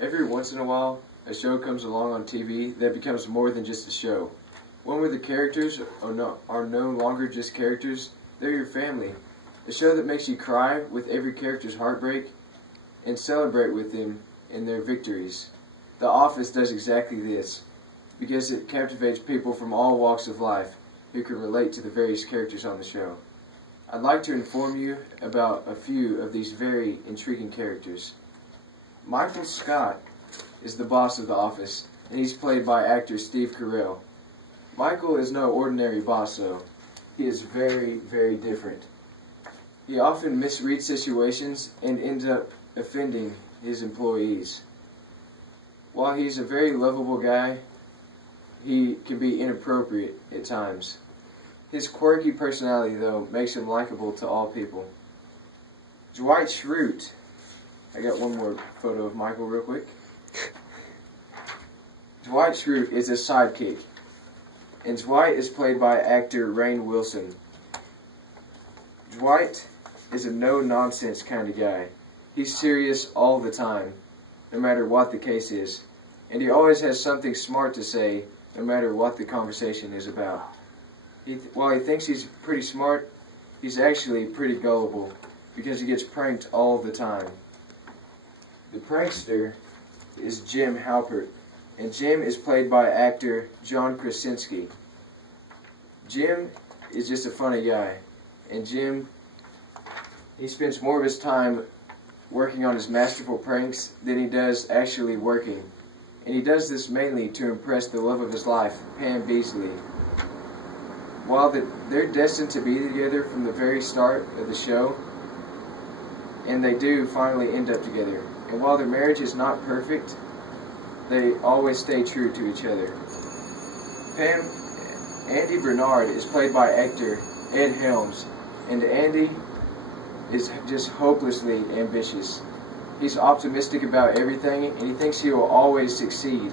Every once in a while, a show comes along on TV that becomes more than just a show. One where the characters are no longer just characters, they're your family. A show that makes you cry with every character's heartbreak and celebrate with them in their victories. The Office does exactly this, because it captivates people from all walks of life who can relate to the various characters on the show. I'd like to inform you about a few of these very intriguing characters. Michael Scott is the boss of the Office, and he's played by actor Steve Carell. Michael is no ordinary boss, though. He is very, very different. He often misreads situations and ends up offending his employees. While he's a very lovable guy, he can be inappropriate at times. His quirky personality, though, makes him likable to all people. Dwight Schrute. I got one more photo of Michael real quick. Dwight Schrute is a sidekick, and Dwight is played by actor Rainn Wilson. Dwight is a no-nonsense kind of guy. He's serious all the time, no matter what the case is, and he always has something smart to say, no matter what the conversation is about. While he thinks he's pretty smart, he's actually pretty gullible, because he gets pranked all the time. The prankster is Jim Halpert, and Jim is played by actor John Krasinski. Jim is just a funny guy, and Jim, he spends more of his time working on his masterful pranks than he does actually working, and he does this mainly to impress the love of his life, Pam Beesly. While they're destined to be together from the very start of the show, and they do finally end up together. And while their marriage is not perfect, they always stay true to each other. Andy Bernard is played by actor Ed Helms, and Andy is just hopelessly ambitious. He's optimistic about everything, and he thinks he will always succeed,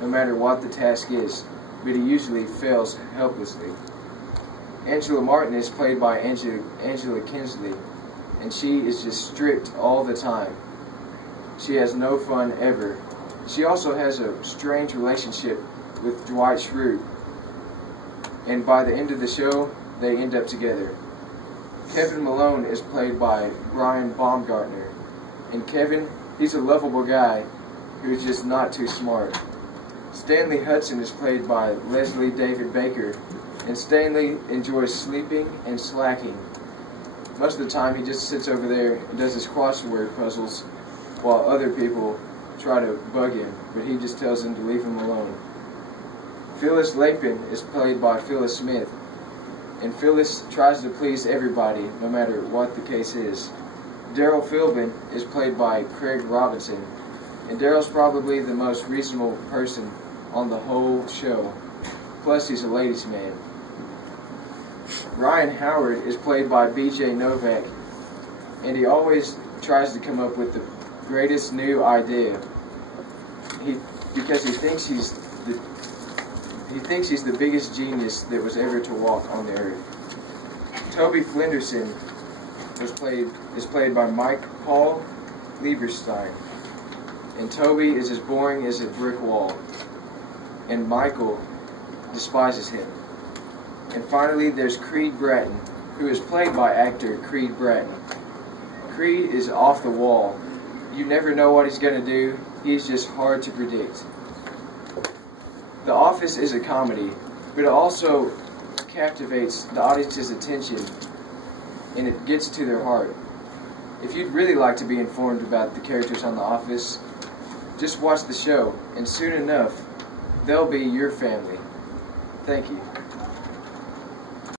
no matter what the task is, but he usually fails helplessly. Angela Martin is played by Angela Kinsley, and she is just strict all the time. She has no fun ever. She also has a strange relationship with Dwight Schrute, and by the end of the show, they end up together. Kevin Malone is played by Brian Baumgartner, and Kevin, he's a lovable guy who's just not too smart. Stanley Hudson is played by Leslie David Baker, and Stanley enjoys sleeping and slacking. Most of the time he just sits over there and does his crossword puzzles while other people try to bug him, but he just tells them to leave him alone. Phyllis Lapin is played by Phyllis Smith, and Phyllis tries to please everybody no matter what the case is. Daryl Philbin is played by Craig Robinson, and Daryl's probably the most reasonable person on the whole show, plus he's a ladies' man. Ryan Howard is played by B.J. Novak, and he always tries to come up with the greatest new idea. Because he thinks he's the biggest genius that was ever to walk on the earth. Toby Flenderson is played by Paul Lieberstein, and Toby is as boring as a brick wall, and Michael despises him. And finally, there's Creed Bratton, who is played by actor Creed Bratton. Creed is off the wall. You never know what he's going to do. He's just hard to predict. The Office is a comedy, but it also captivates the audience's attention, and it gets to their heart. If you'd really like to be informed about the characters on The Office, just watch the show, and soon enough, they'll be your family. Thank you.